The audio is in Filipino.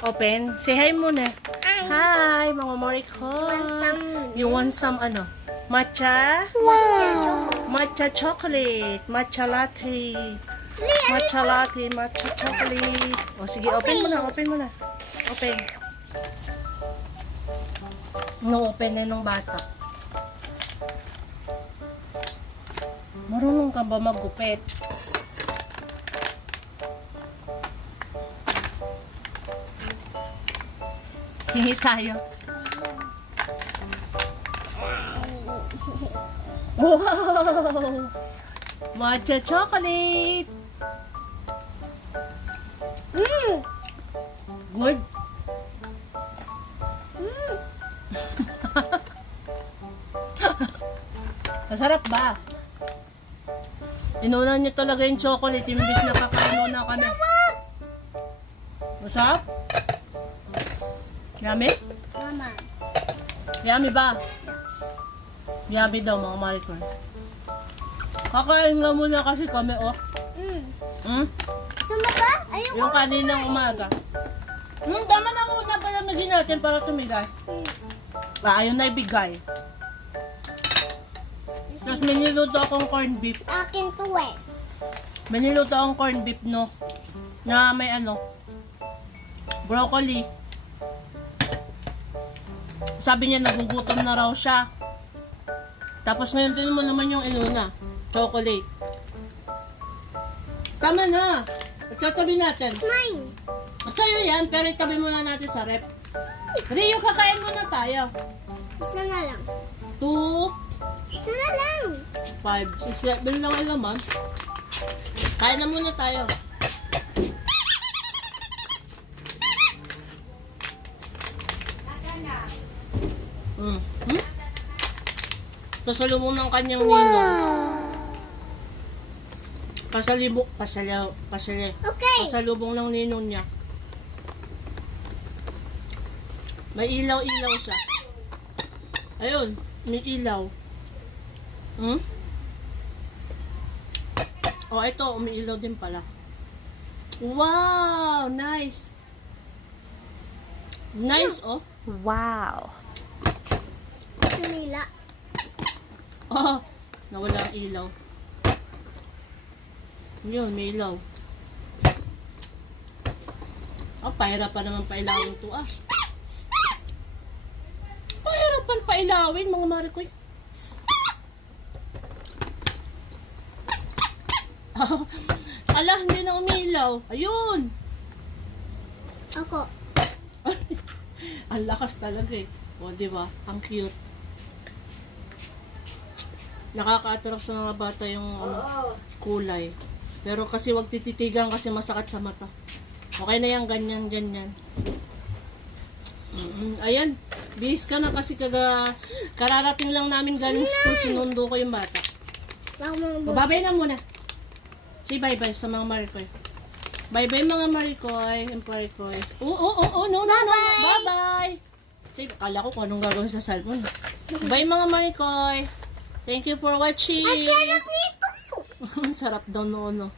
Open. Say hi muna. Hi, mga Maricol. You want some ano? Matcha? Matcha chocolate. Matcha latte. Matcha latte. Matcha chocolate. O sige, open mo na. Open mo na. Open. No, open na nung bata. Marunong ka ba maggupit? Hingi tayo. Wow! Matcha chocolate! Good? Masarap ba? Inunan niyo talaga yung chocolate, imbis na kakain na kami. Masarap? Yummy? Mama. Yummy ba? Yummy daw mga Maricol. Kakain nga muna kasi kami, oh. Gusto mo ba? Ayoko. Yung kaninang umaga. Tama na muna pala magin natin para tumigas. Ayaw na ibigay. Tapos may niluto akong corned beef. Akin to eh. May niluto akong corned beef, no? Na may ano, broccoli. Sabi niya nagugutom na raw siya. Tapos ngayon din mo naman yung inuna, chocolate. Tama na. Itatabi natin. Mine. At sa'yo yan, pero itabi muna natin sa rep. Rio, kakain muna tayo. Isa na lang. 2, Isa na lang. 5, 6, 7 lang ang laman. Kain na muna tayo. Pasalubong ng kanyang ninong. Okay. Pasalubong ng ninong niya. May ilaw-ilaw siya. Ayun, may ilaw. Oh, ito, umiilaw din pala. Wow, nice. Nice, oh. Wow. Nila. Oh, nawala ang ilaw. Yun, may ilaw. Oh, pahirapan naman pailawin to, ah. Pahirapan pailawin, mga Marikoy. Ala, hindi na umilaw. Ayun! Ako. Ang lakas talaga eh. O, diba? Ang cute. Nakaka-attract sa mga bata yung kulay. Pero kasi wag tititigan kasi masakit sa mata. Okay na yan, ganyan, ganyan. Ayan. Bihis ka na kasi kararating lang namin galing school. Sinundo ko yung bata. Babay na muna. Say bye-bye sa mga Marikoy. Bye-bye mga Marikoy. Marikoy. No. Bye-bye. Say, akala ko kung anong gagawin sa cellphone. Bye mga Marikoy. Thank you for watching. Ang sarap nito. Sarap daw noon, no?